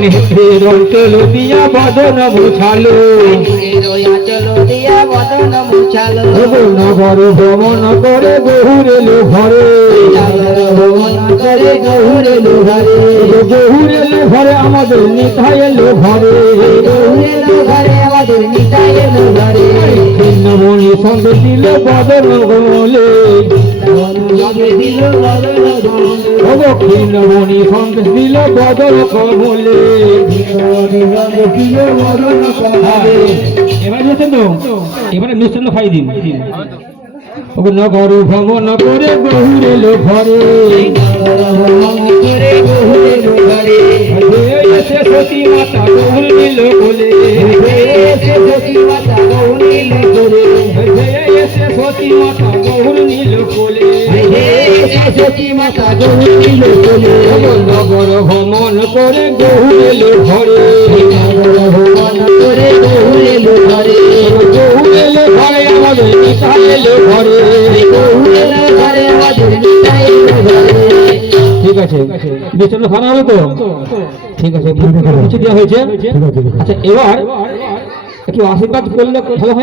নেত্রের অঞ্চল দিয়া বদন মুছালো নগর ভ্রমণ করে বহুর এলো ঘরে বহুর এলো ঘরে আমাদের নিতাই এলো ঘরে ছিন্নমণি সঙ্গে দিল বদন গোলে ছিন্নমণি সঙ্গে দিল বদন কমলে। এবার বুঝছেন তো, এবারে মিষ্টান্ন খাই দিন। নগর ভ্রমণ করে বহুর এলো ঘরে সতী মাতা বহুল নিল কোলে সতী মাতা বহুল নিল কোলে নগর ভ্রমণ করে বহুর এলো ঘরে বহুর এলো ঘরে আমাদের নিতাই এলো ঘরে। ঠিক আছে, মিষ্টান্ন খাওয়া হলো তো? ঠিক আছে, কিছু দেওয়া হয়েছে। আচ্ছা, এবার একটু আশীর্বাদ করলে ভালো হয়।